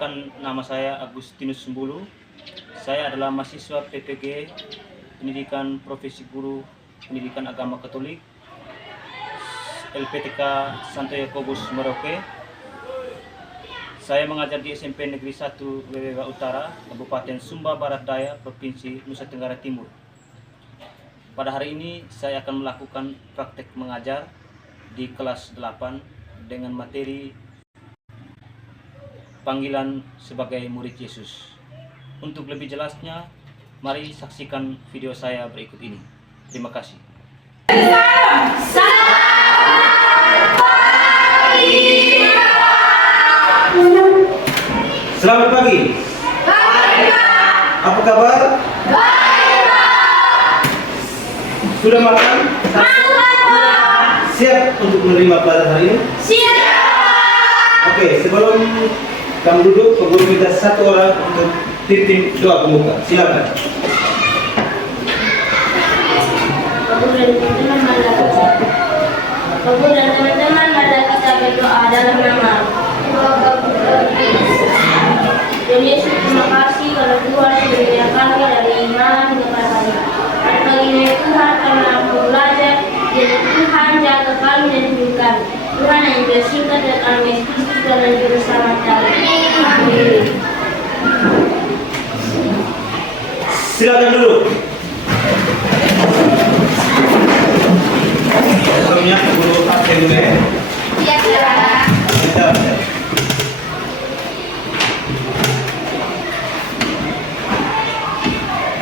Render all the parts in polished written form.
Perkenalkan, nama saya Agustinus Sembulu. Saya adalah mahasiswa PPG Pendidikan Profesi Guru Pendidikan Agama Katolik LPTK Santo Yakobus Merauke. Saya mengajar di SMP Negeri 1 Wewewa Utara, Kabupaten Sumba Barat Daya, Provinsi Nusa Tenggara Timur. Pada hari ini saya akan melakukan praktek mengajar di kelas 8 dengan materi panggilan sebagai murid Yesus. Untuk lebih jelasnya, mari saksikan video saya berikut ini. Terima kasih. Selamat pagi. Baik, Pak. Apa kabar? Baik, Pak. Sudah makan? Makan, Pak. Siap untuk menerima pelajaran hari ini? Siap. Oke, sebelum kamu duduk, aku minta satu orang untuk pimpin doa pembuka. Silakan. Bapak dan teman-teman, mari kita berdoa dalam nama Tuhan Yesus. Terima kasih kalau Tuhan sudah menyediakan kami dari iman kepada kami. Pada pagi ini Tuhan, kami mampu belajar. Jadi Tuhan jaga kami dan hidup kami. Tuhan yang bersingkat dan kami Kristus dalam juru selamat kami. Amin. Silakan dulu. Sebelumnya guru absen dulu ya. Iya, Pak. Siap.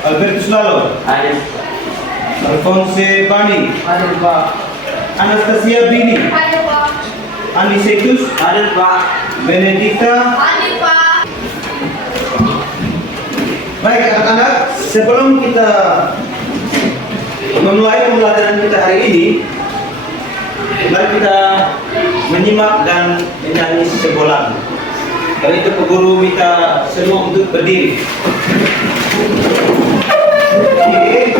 Albertus Lalo. Hadir. Alphonse Bani. Hadir Pak. Anastasia Bini. Hadir, Pak. Anisetus. Hadir Pak. Benedikta. Hadir, Pak. Baik anak-anak, sebelum kita memulai pembelajaran kita hari ini, mari kita menyimak dan menyanyi sebuah lagu. Karena itu guru minta semua untuk berdiri. Oke.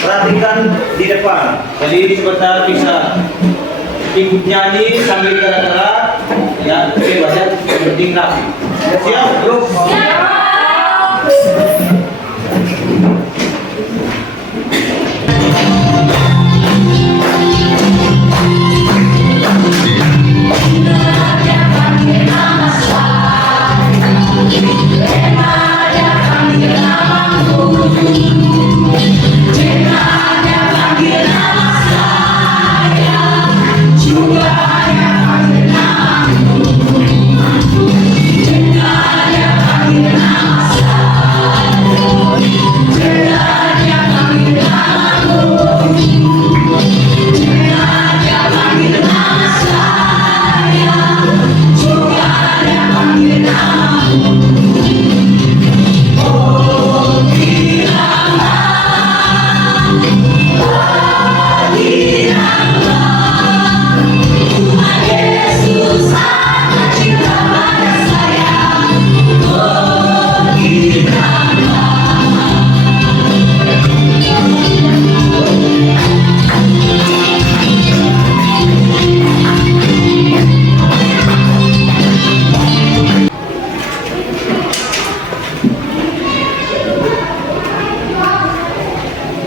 Perhatikan di depan. Jadi sebentar bisa ikut nyanyi sambil gerak-gerak. Ya, bebas ya, yang penting rapi. Siap? Yuk.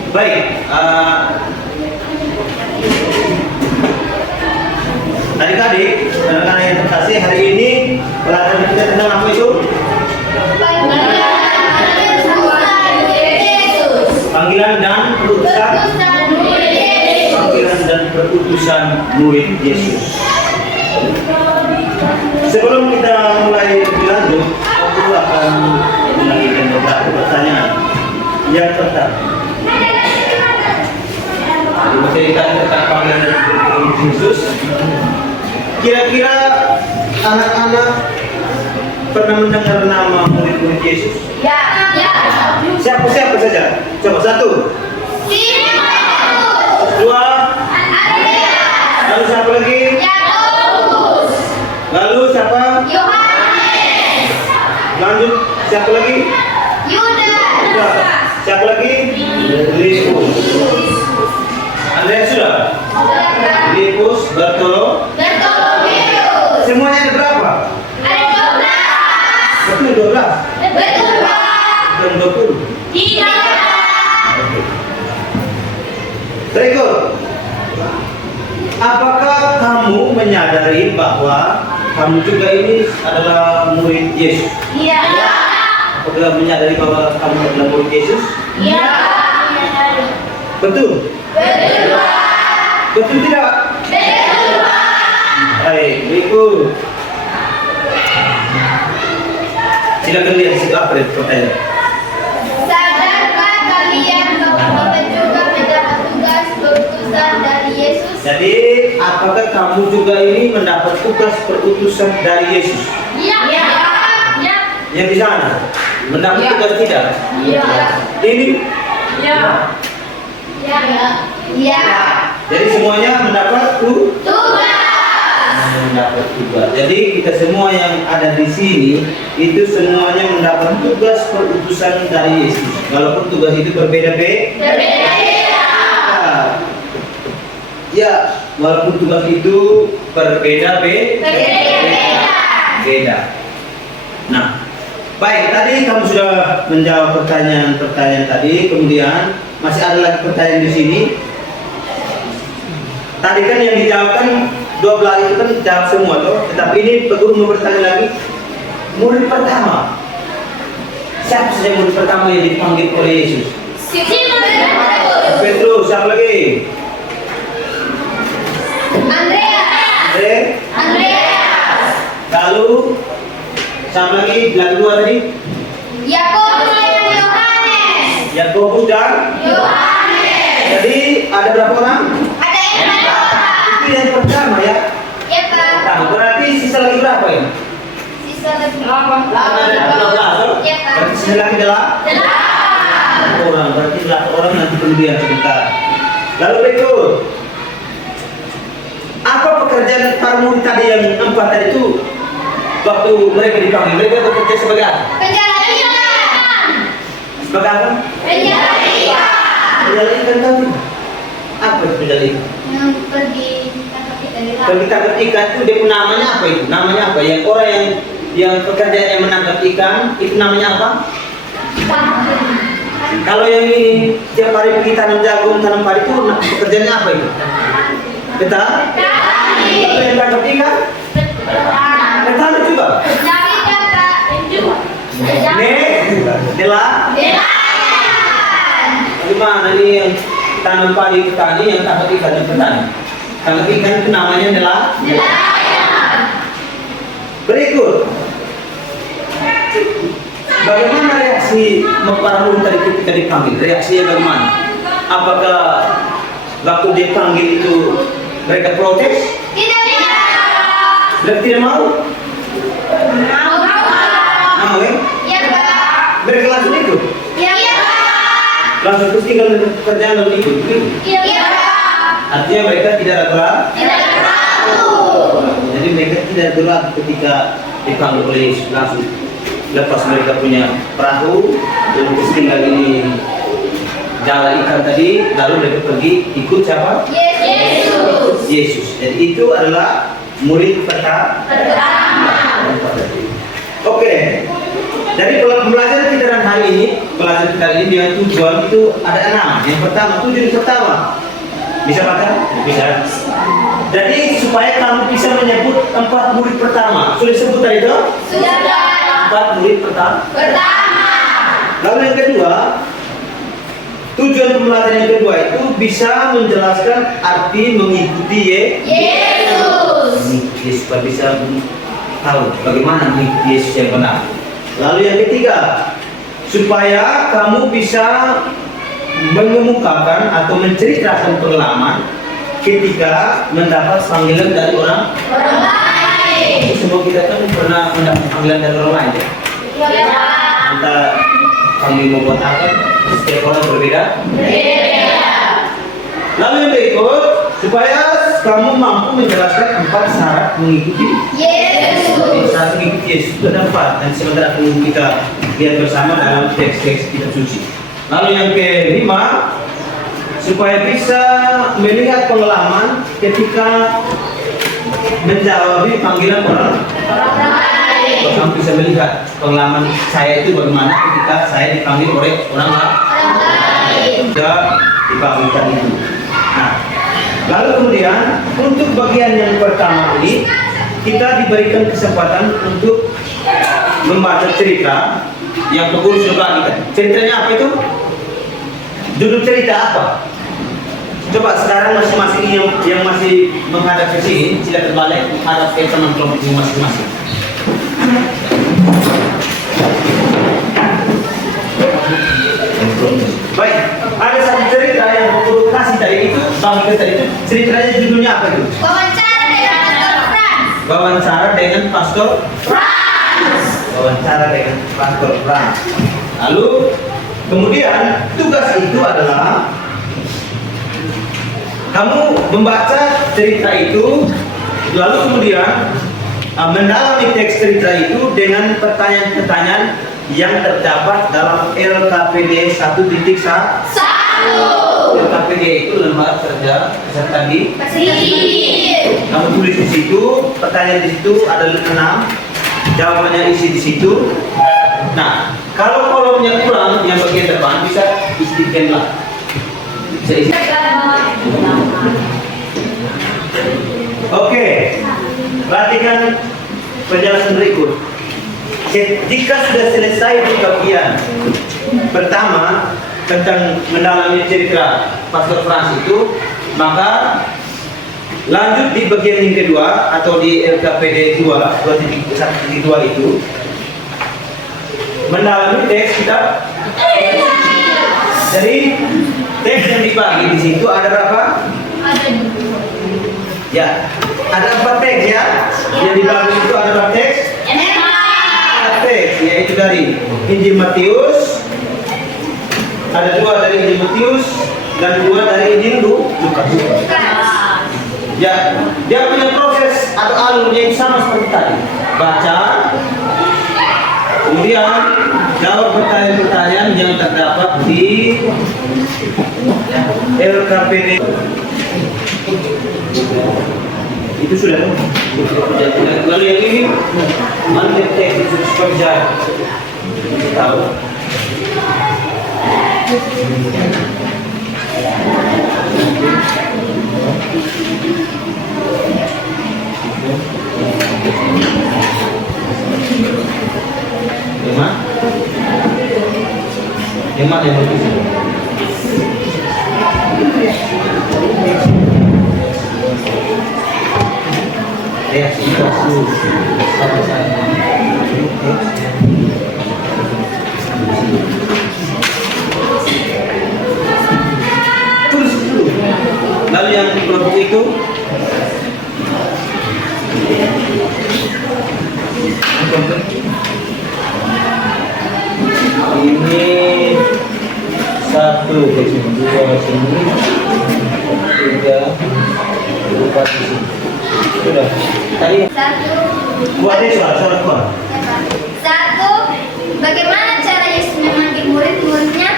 Baik, adik-adik, anak-anak yang terkasih, hari ini pelajaran kita tentang apa itu? Panggilan dan perutusan. Panggilan dan perutusan murid Yesus. Sebelum kita mulai lebih lanjut, aku akan mengajukan beberapa pertanyaan. Yang pertama, diceritakan tentang panggilan dan perutusan Yesus. Kira-kira anak-anak pernah mendengar nama murid-murid Yesus? Ya. Siapa saja? Coba satu. Dua. Lalu siapa lagi? Lalu siapa? Yohanes. Lanjut siapa lagi? Yudas. Siapa lagi? Filipus. Andreas sudah? Filipus, Bartolomeus. Semuanya ada berapa? Ada 11 12? Betul, Pak. Dan 20? Tidak. Oke. Berikut. Apakah kamu menyadari bahwa kamu juga ini adalah murid Yesus? Iya. Apakah menyadari bahwa kamu adalah murid Yesus? Iya. Betul? Betul, Pak. Betul tidak? Betul, Pak. Baik, berikut. Silakan lihat situ apa itu pertanyaan. Sadarkah kalian bahwa kita juga mendapat tugas perutusan dari Yesus? Jadi, apakah kamu juga ini mendapat tugas perutusan dari Yesus? Iya. Iya. Yang di sana mendapat tugas tidak? Iya. Ini? Iya. Iya. Iya. Jadi semuanya mendapat Tugas. mendapat tugas. Jadi kita semua yang ada di sini itu semuanya mendapat tugas perutusan dari Yesus. Walaupun tugas itu berbeda-beda. Berbeda-beda. Ya, walaupun tugas itu berbeda-beda. Beda. Nah, baik. Tadi kamu sudah menjawab pertanyaan-pertanyaan tadi. Kemudian masih ada lagi pertanyaan di sini. Tadi kan yang dijawabkan 12 itu kan jawab semua toh. Tetapi ini Pak Guru mau bertanya lagi. Murid pertama. Siapa saja murid pertama yang dipanggil oleh Yesus? Simon Petrus. Petrus, siapa lagi? Andreas. Lalu siapa lagi? Bilang dua tadi. Yakobus dan Yohanes. Yakobus dan Yohanes. jadi ada berapa orang? Ada yang Itu yang pertama ya. Ya, Pak. Pertama. Berarti sisa lagi berapa ya? Sisa lagi Ada 12. Ya, Pak. Berarti sisa lagi adalah 8 orang. Berarti 8 orang nanti kemudian sebentar. Lalu berikut. Apa pekerjaan para murid tadi yang 4 tadi itu? Waktu mereka dipanggil, mereka bekerja sebagai apa? Penjara ikan. Sebagai apa? Penjara ikan. Penjala ikan tadi. Apa itu penjala ikan? Yang pergi tangkap ikan di Kalau laut. kita tangkap ikan itu dia namanya apa itu? Namanya apa? Yang orang yang pekerjaan yang menangkap ikan itu namanya apa? Kalau yang ini tiap hari pergi tanam jagung, tanam padi itu pekerjaannya apa itu? Kita? Kalau yang tangkap ikan? Petani juga. Dari kakak. Nela. Bagaimana ini yang tanam padi petani, yang tangkap ikan yang petani? Tangkap ikan itu namanya nelayan. Berikut. Bagaimana reaksi para murid tadi ketika dipanggil? Reaksinya bagaimana? Apakah waktu dipanggil itu mereka protes? Tidak. Mereka tidak mau? Mau ya? Ya, Pak. Mereka langsung ikut? Ya, Pak. Langsung terus tinggal kerjaan lalu ikut? Ya, Pak. Artinya mereka tidak ragu. Tidak ragu. Jadi mereka tidak ragu ketika dipanggil oleh Yesus, langsung lepas mereka punya perahu dan terus tinggal ini jalan ikan tadi, lalu mereka pergi ikut siapa? Yesus. Yesus. Jadi itu adalah murid pertama. Oke. Dari pembelajaran kita dan hari ini, pelajaran kita ini dengan tujuan itu ada 6. Yang pertama, tujuan pertama. Bisa baca? Bisa. Jadi supaya kamu bisa menyebut 4 murid pertama. Sudah sebut tadi itu? Sudah. 4 murid pertama. Lalu yang kedua, tujuan pembelajaran yang kedua itu bisa menjelaskan arti mengikuti Yesus. Mengikuti supaya bisa tahu bagaimana mengikuti Yesus yang benar. Lalu yang ketiga, supaya kamu bisa mengemukakan atau menceritakan pengalaman ketika mendapat panggilan dari orang lain. Semua kita kan pernah mendapat panggilan dari orang lain ya. Ya, Pak. Entah kami mau buat apa, setiap orang berbeda. Lalu yang berikut, supaya kamu mampu menjelaskan 4 syarat mengikuti Yesus. Syarat mengikuti Yesus itu ada 4 dan sebentar akan kita lihat bersama dalam teks-teks kitab suci. Lalu yang kelima, supaya bisa melihat pengalaman ketika menjawab panggilan orang lain. Kamu bisa melihat pengalaman saya itu bagaimana ketika saya dipanggil oleh orang lain. Sudah dipanggilkan itu. Nah, lalu kemudian untuk bagian yang pertama ini kita diberikan kesempatan untuk membaca cerita yang pengurus bagikan. Ceritanya apa itu? Judul cerita apa? Coba sekarang masing-masing yang masih menghadap ke sini, silakan balik menghadap ke teman kelompok masing-masing. Baik, ada satu cerita yang memprovokasi tadi itu, bang tadi itu, ceritanya judulnya apa itu? Wawancara dengan Pastor Frans. Wawancara dengan Pastor Frans. Lalu kemudian tugas itu adalah kamu membaca cerita itu, lalu kemudian mendalami teks cerita itu dengan pertanyaan-pertanyaan yang terdapat dalam LKPD 1.1. LKPD itu lembar kerja peserta didik. Kamu tulis di situ, pertanyaan di situ ada 6, jawabannya isi di situ. Nah, kalau kolomnya kurang yang bagian depan bisa istikan lah. Bisa isi. Oke, perhatikan penjelasan berikut. Jika sudah selesai di bagian pertama tentang mendalami cerita Pastor Frans itu, maka lanjut di bagian yang kedua atau di LKPD 2.1.2 itu mendalami teks kita. Jadi teks yang dibagi di situ ada berapa? Ya, ada 4 teks ya. Yang dibagi itu ada berapa teks? Teks, yaitu dari Injil Matius, ada 2 dari Injil Matius dan 2 dari Injil Lukas. Ya, dia punya proses atau alurnya yang sama seperti tadi. Baca, kemudian jawab pertanyaan-pertanyaan yang terdapat di LKPD. Itu sudah. Lalu yang ini mana teks superjar tahu. Yang mana yang bagus? Reaksi kasus sama saya. Tulis dulu. Lalu yang di kelompok itu ini 1 ke sini, 2 ke sini, 3, 4 ke sini. Sudah. Tadi. 1. Buat deh suara keluar. 1. Bagaimana cara Yesus memanggil murid-muridnya?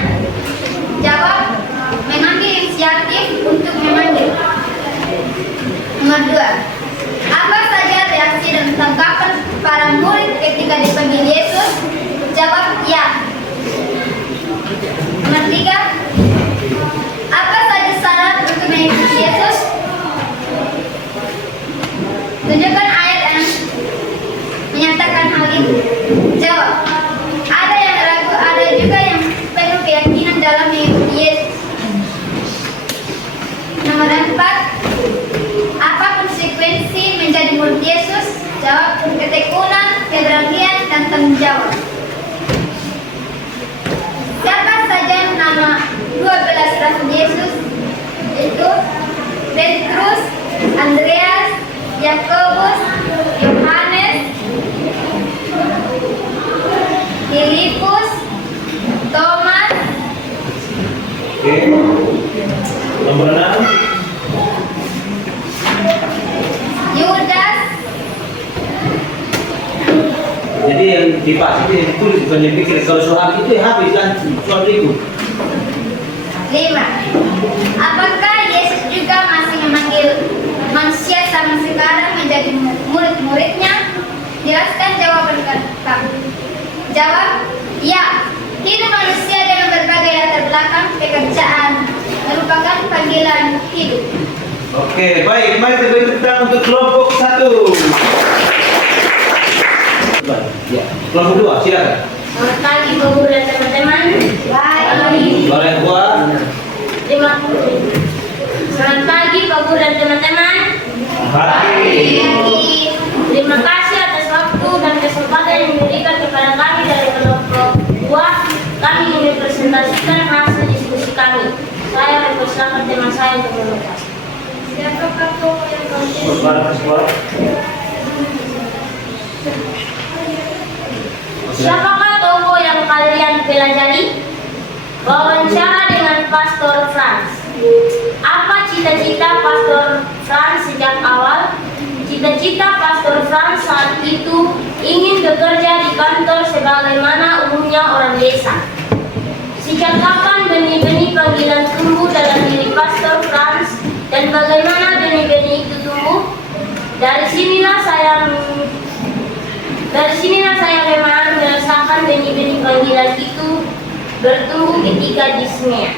Jawab, mengambil inisiatif untuk memanggil. Nomor 2. Apa saja reaksi dan tanggapan para murid ketika dipanggil Yesus? Jawab, ya. Nomor 3. Apa saja syarat untuk mengikuti Yesus? Tunjukkan ayat yang menyatakan hal itu. Jawab, ada yang ragu, ada juga yang penuh keyakinan dalam mengikuti Yesus. Nomor 4. Apa konsekuensi menjadi murid Yesus? Jawab, ketekunan, keberanian, dan tanggung jawab. Siapa saja nama 12 rasul Yesus? Itu Petrus, Andreas, Yakobus, Yohanes, Filipus, Thomas. Oke. Nomor 6. Yudas. Jadi yang dipas itu yang ditulis bukan yang pikir. Kalau soal itu ya habis kan soal itu. 5. Apakah Yesus juga masih memanggil manusia sama sekarang menjadi murid-muridnya? Jelaskan jawaban kamu. Jawab, ya. Hidup manusia dengan berbagai latar belakang pekerjaan merupakan panggilan hidup. Oke, baik. Mari kita beri tepuk tangan untuk kelompok 1. Ya, kelompok 2, silakan. Selamat pagi Bu Guru dan teman-teman. Boleh buat. Terima kasih. Selamat pagi Pak Guru dan teman-teman. Terima kasih atas waktu dan kesempatan yang diberikan kepada kami dari kelompok 2. Kami ingin presentasikan hasil diskusi kami. Saya mempersilakan teman saya untuk memulai. Siapakah tokoh yang Siapakah tokoh yang kalian pelajari? Wawancara dengan Pastor Franz. Apa cita-cita Pastor Franz sejak awal? Cita-cita Pastor Franz saat itu ingin bekerja di kantor sebagaimana umumnya orang desa. Sejak kapan benih-benih panggilan tumbuh dalam diri Pastor Franz dan bagaimana benih-benih itu tumbuh? Dari sinilah saya memang merasakan benih-benih panggilan itu bertumbuh ketika di Smyrna.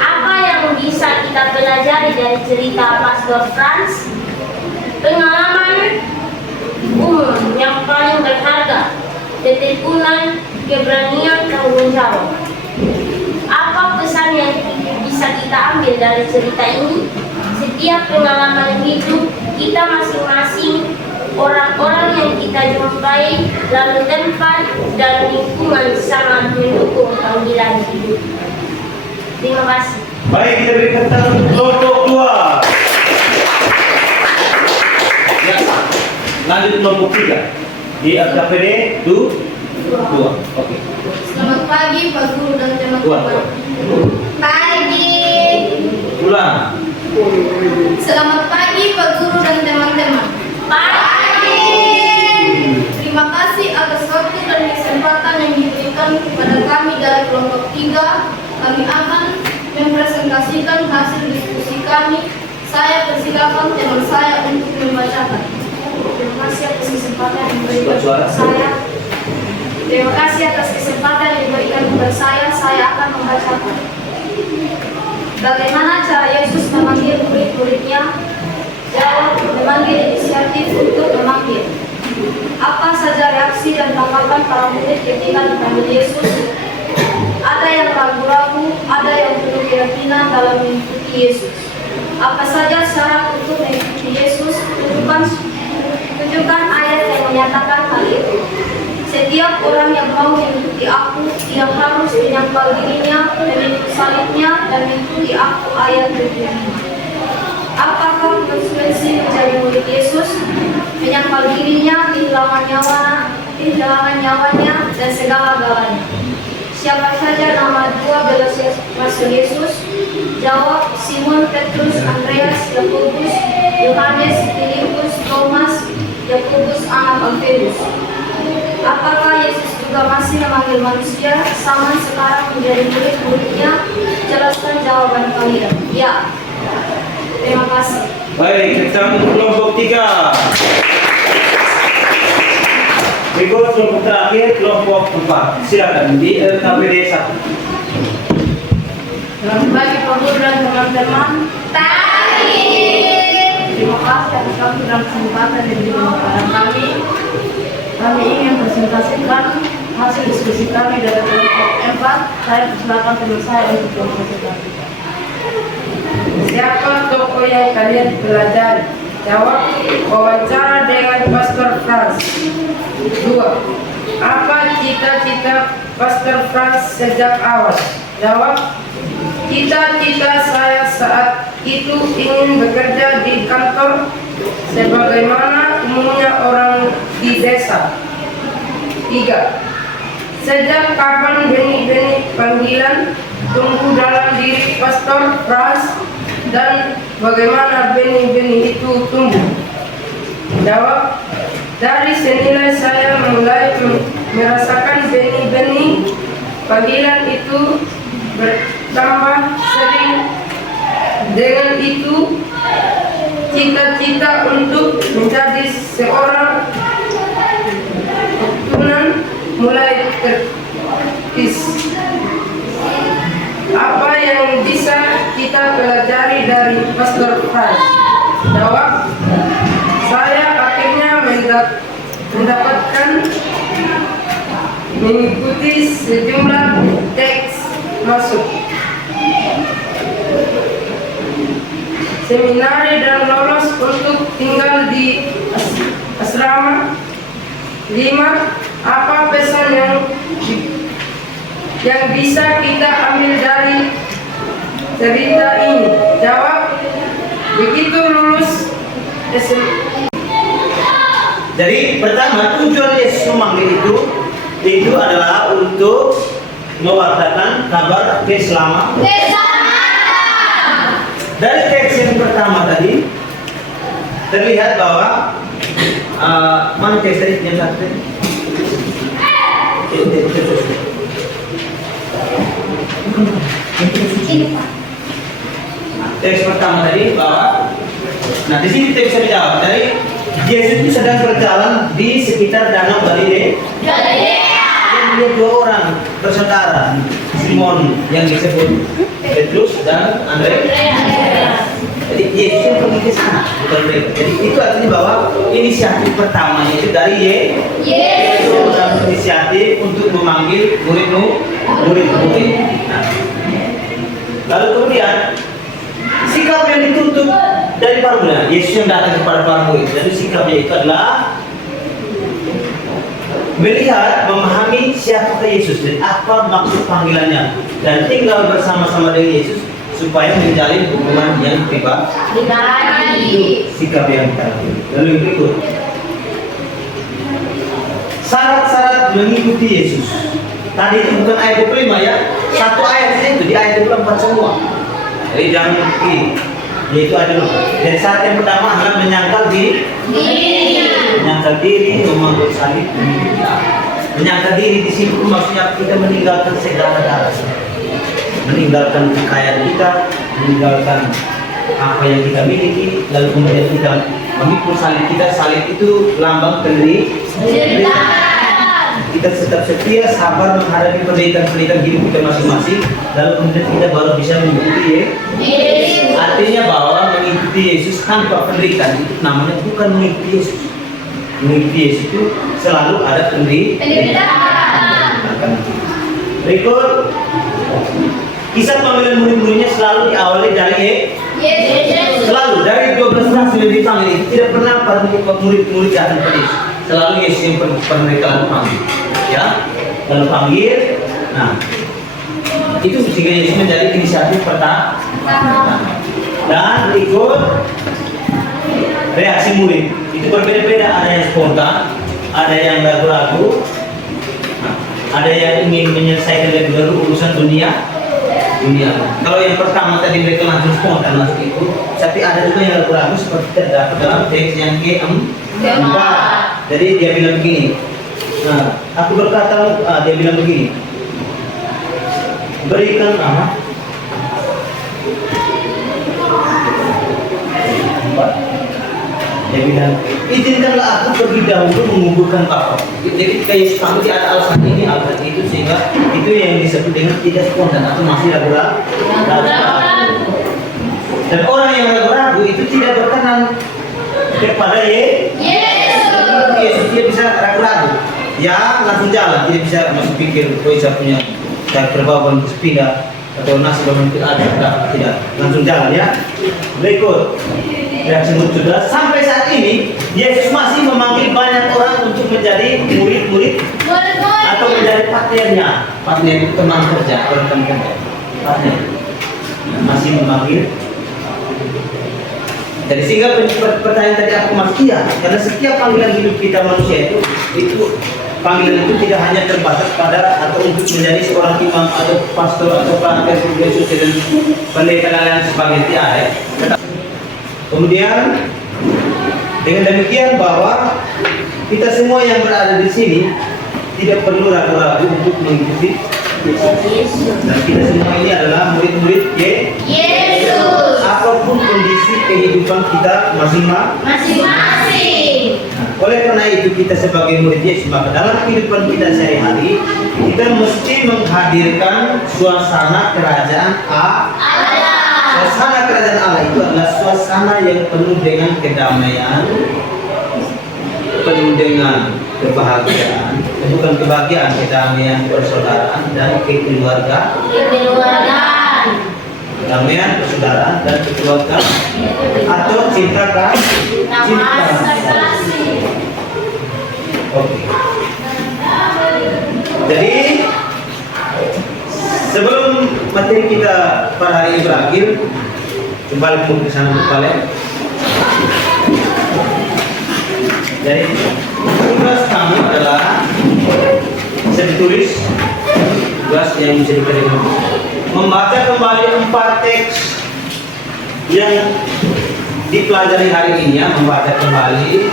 Apa yang bisa kita pelajari dari cerita Pastor Franz? Pengalaman umum yang paling berharga, ketekunan, keberanian, tanggung jawab. Apa pesan yang bisa kita ambil dari cerita ini? Setiap pengalaman hidup kita masing-masing, orang-orang yang kita jumpai, lalu tempat dan lingkungan sangat mendukung panggilan hidup. Terima kasih. Baik, kita beri tepuk tangan untuk kelompok 2. Ya, lanjut kelompok 3. Di KPD 2. Oke. Selamat pagi Pak Guru dan teman-teman. Pagi. Ulang. Selamat pagi Pak Guru dan teman-teman. Pagi. Terima kasih atas waktu dan kesempatan yang diberikan kepada kami dari kelompok 3. Kami akan mempresentasikan hasil diskusi kami. Saya persilakan teman saya untuk membacakan. Terima kasih atas kesempatan yang diberikan kepada saya. Terima kasih atas kesempatan yang diberikan kepada saya. Saya akan membacakan. Bagaimana cara Yesus memanggil murid-muridnya? Jawab, memanggil inisiatif untuk memanggil. Apa saja reaksi dan tanggapan para murid ketika dipanggil Yesus? Ada yang ragu-ragu, ada yang penuh keyakinan dalam mengikuti Yesus. Apa saja syarat untuk mengikuti Yesus? Tunjukkan ayat yang menyatakan hal itu. Setiap orang yang mau mengikuti aku, dia harus menyangkal dirinya, memikul salibnya, dan mengikuti aku. Ayat 25. Apakah konsekuensi menjadi murid Yesus? Menyangkal dirinya, kehilangan nyawanya, dan segala-galanya. Siapa saja nama 12 rasul Yesus? Jawab, Simon, Petrus, Andreas, Yakobus, Yohanes, Filipus, Thomas, Yakobus anak Alfeus. Apakah Yesus juga masih memanggil manusia sama sekarang menjadi murid-muridnya? Jelaskan jawaban kalian. Ya. Terima kasih. Baik, kita untuk kelompok 3. Berikut kelompok terakhir, kelompok 4. Silakan di KPD 1. Selamat pagi Pak Guru dan teman-teman. Pagi. Terima kasih atas waktu dan kesempatan yang diberikan kepada kami. Kami ingin presentasikan hasil diskusi kami dari kelompok 4. Saya persilakan teman saya untuk mempresentasikan. Siapa tokoh yang kalian pelajari? Jawab, wawancara dengan Pastor Franz. 2. Apa cita-cita Pastor Franz sejak awal? Jawab, cita-cita saya saat itu ingin bekerja di kantor sebagaimana umumnya orang di desa. 3. Sejak kapan benih-benih panggilan tumbuh dalam diri Pastor Franz dan bagaimana benih-benih itu tumbuh? Jawab, dari senilai saya mulai merasakan benih-benih panggilan itu bertambah sering. Dengan itu, cita-cita untuk menjadi seorang kerukunan mulai terkikis. Apa yang bisa kita pelajari dari Pastor Franz? Jawab, saya akhirnya mendapatkan mengikuti sejumlah teks masuk seminari dan lolos untuk tinggal di asrama. 5. Apa pesan yang bisa kita ambil dari cerita ini? Jawab, begitu lulus SMA. Jadi pertama tujuan Yesus memanggil itu adalah untuk mewartakan kabar keselamatan. Dari teks yang pertama tadi terlihat bahwa mana teks tadi yang satu? Teks pertama tadi bahwa, nah di sini teks saya jawab dari Yesus itu sedang berjalan di sekitar danau Galilea. Dia melihat 2 orang bersaudara, Simon yang disebut Petrus dan Andreas. Jadi Yesus yang pergi ke sana, bukan mereka. Jadi itu artinya bahwa inisiatif pertama itu dari Yesus dalam inisiatif untuk memanggil murid-murid. Nah, lalu kemudian sikap yang dituntut dari para murid, Yesus yang datang kepada para murid. Jadi sikapnya itu adalah melihat, memahami siapa Yesus dan apa maksud panggilannya, dan tinggal bersama-sama dengan Yesus supaya menjalin hubungan yang pribadi. Itu sikap yang kita lakukan. Lalu yang berikut, syarat-syarat mengikuti Yesus. Tadi itu bukan ayat 25 ya, satu ayat saja itu di ayat 24 semua. Jadi jangan mengikuti, yaitu ada dulu. Jadi syarat yang pertama adalah menyangkal diri, memanggul salib, menyangkal diri di sini maksudnya kita meninggalkan segala galanya. Meninggalkan kekayaan kita, meninggalkan apa yang kita miliki, lalu kemudian kita memikul salib kita. Salib itu lambang penderitaan. Kita tetap setia, sabar menghadapi penderitaan hidup kita masing-masing, lalu kemudian kita baru bisa mengikuti Yesus. Artinya bahwa mengikuti Yesus tanpa penderitaan itu namanya bukan mengikuti Yesus. Mengikuti Yesus itu selalu ada penderitaan. Berikut, kisah panggilan murid-muridnya selalu diawali dari Yesus. Selalu dari 12 rasul yang dipanggil itu tidak pernah para murid-murid datang ke Yesus. Selalu Yesus yang pernah mereka lalu panggil, ya, lalu panggil. Nah, itu sehingga Yesus menjadi inisiatif pertama. Dan berikut reaksi murid itu berbeda-beda. Ada yang spontan, ada yang ragu-ragu, ada yang ingin menyelesaikan lebih dulu urusan dunia. Kalau yang pertama tadi mereka langsung spontan langsung ikut, tapi ada juga yang ragu-ragu seperti terdapat dalam teks yang keempat. Jadi dia bilang begini, nah, aku berkata, dia bilang begini, berikan apa? Dia bilang, izinkanlah aku pergi dahulu menguburkan Bapa. Jadi kayak seperti ada alasan ini, alasan itu, sehingga itu yang disebut dengan tidak spontan atau masih ragu-ragu. Dan orang yang ragu-ragu itu tidak berkenan kepada Yesus. Dia bisa ragu-ragu, ya langsung jalan, tidak bisa masih pikir, saya punya saya terbawa pindah atau nasi bangun ada, tidak langsung jalan ya. Berikut reaksi murid sudah sampai saat ini Yesus masih memanggil banyak orang untuk menjadi murid-murid atau menjadi partnernya. Partner itu teman kerja, teman kerja. Partner masih memanggil. Jadi sehingga pertanyaan tadi aku masih iya, karena setiap panggilan hidup kita manusia itu panggilan itu tidak hanya terbatas pada atau untuk menjadi seorang imam atau pastor atau pelakar Yesus dan pendeta dan lain sebagainya. Kemudian dengan demikian bahwa kita semua yang berada di sini tidak perlu ragu-ragu untuk mengikuti Yesus. Dan kita semua ini adalah murid-murid Yesus. Apapun kondisi kehidupan kita masing-masing. Oleh karena itu kita sebagai murid Yesus, maka dalam kehidupan kita sehari-hari kita mesti menghadirkan suasana kerajaan Allah. Suasana kerajaan Allah itu adalah suasana yang penuh dengan kedamaian, penuh dengan kebahagiaan, bukan kebahagiaan, kedamaian, persaudaraan dan kekeluargaan. Kedamaian, persaudaraan dan kekeluargaan atau cinta kasih. Oke. Jadi sebelum materi kita pada hari ini berakhir, kembali ke sana kembali. Jadi tugas kamu adalah bisa ditulis, tugas yang bisa diterima, membaca kembali 4 teks yang dipelajari hari ini ya, membaca kembali,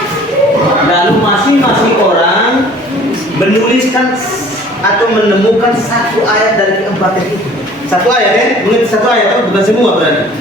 lalu masing-masing orang menuliskan atau menemukan satu ayat dari 4 teks itu. Satu ayat ya, mengerti satu ayat, bukan semua berarti.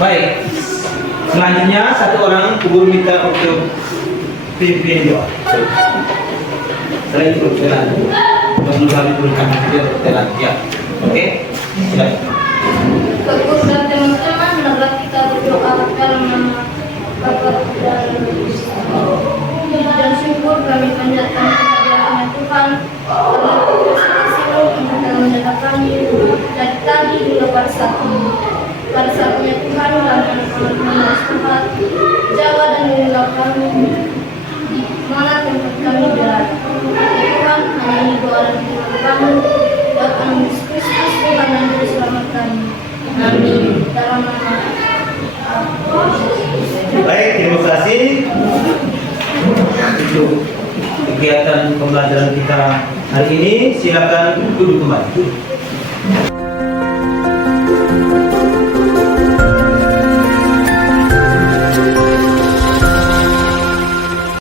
Baik, selanjutnya satu orang guru minta untuk pimpin doa. Setelah itu jalan, kami berikan jalan ya. Oke, silakan. Bagus dan teman-teman, marilah kita berdoa dalam nama Bapa dan Roh Kudus. Puji dan syukur kami panjatkan kepada Tuhan karena kasih-Mu yang telah menjaga kami dari tadi hingga pada saat ini. Pada saatnya Tuhan kami akan Tuhan jaga dan lindungi kami di mana tempat kami berada. Ya Tuhan, hanya ini doa dan firman kami dalam Yesus Kristus Tuhan dan Juru Selamat kami. Amin. Dalam nama Baik, terima kasih untuk kegiatan pembelajaran kita hari ini. Silakan duduk kembali.